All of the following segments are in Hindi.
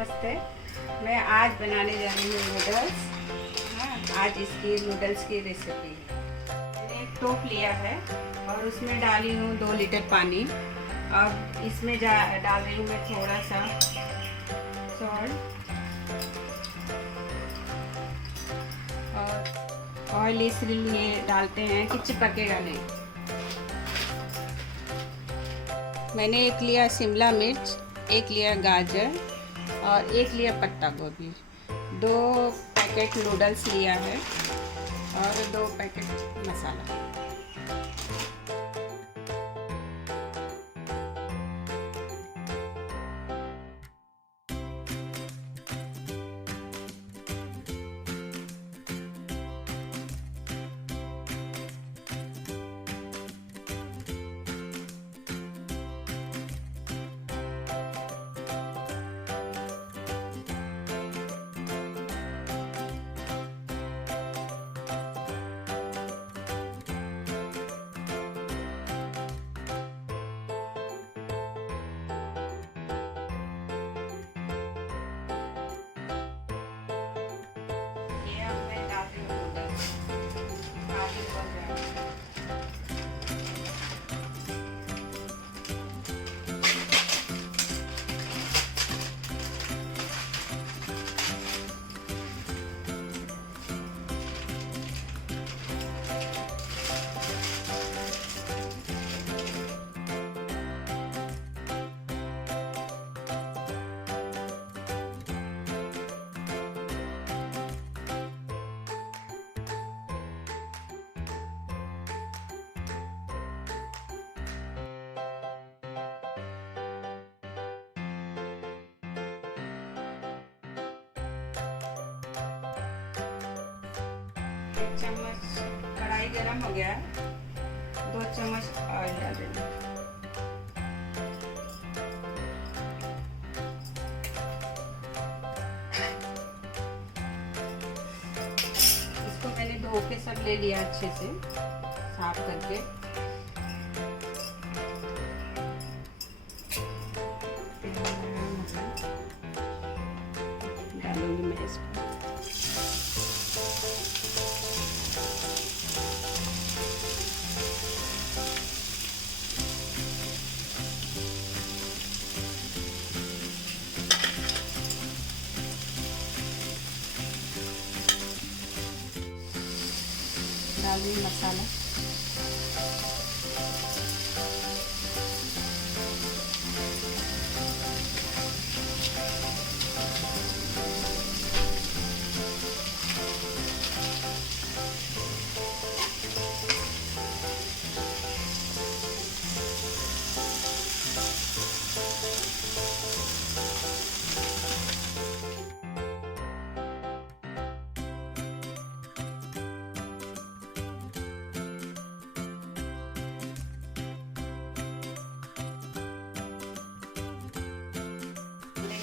नमस्ते। मैं आज बनाने जा रही हूँ नूडल्स। हाँ, आज इसकी नूडल्स की रेसिपी है। मैंने एक टोप लिया है और उसमें डाली हूँ 2 लीटर पानी। अब इसमें डाल रही हूँ मैं थोड़ा सा सॉल्ट और ऑयल इसलिए डालते हैं कि चिपकेगा नहीं। मैंने एक लिया शिमला मिर्च, एक लिया गाजर और एक लिया पत्ता गोभी। 2 पैकेट नूडल्स लिया है और 2 पैकेट मसाला। एक चम्मच कढ़ाई गरम हो गया है, 2 चम्मच ऑयल डाल देंगे। इसको मैंने धो के सब ले लिया अच्छे से साफ करके। डालूंगी मैं इसको। डालूंगी मसाला।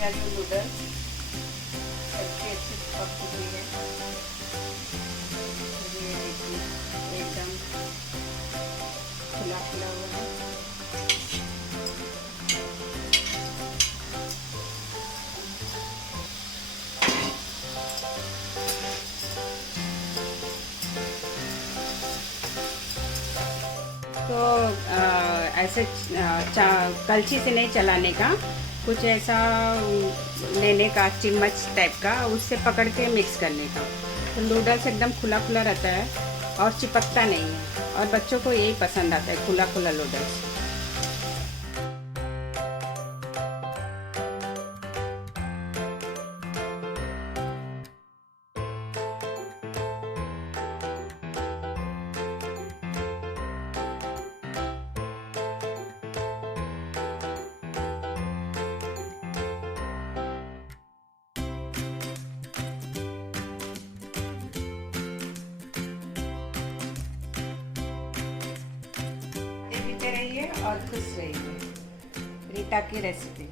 नूडल्स अच्छे पक चुकी है। ये देखिए एकदम खुला खुला हुआ है। तो ऐसे कलछी से नहीं चलाने का, कुछ ऐसा लेने का चम्मच टाइप का, उससे पकड़ के मिक्स करने का। तो नूडल्स एकदम खुला खुला रहता है और चिपकता नहीं है, और बच्चों को यही पसंद आता है, खुला खुला नूडल्स। रहिए और खुश रहिए। रीता की रेसिपी।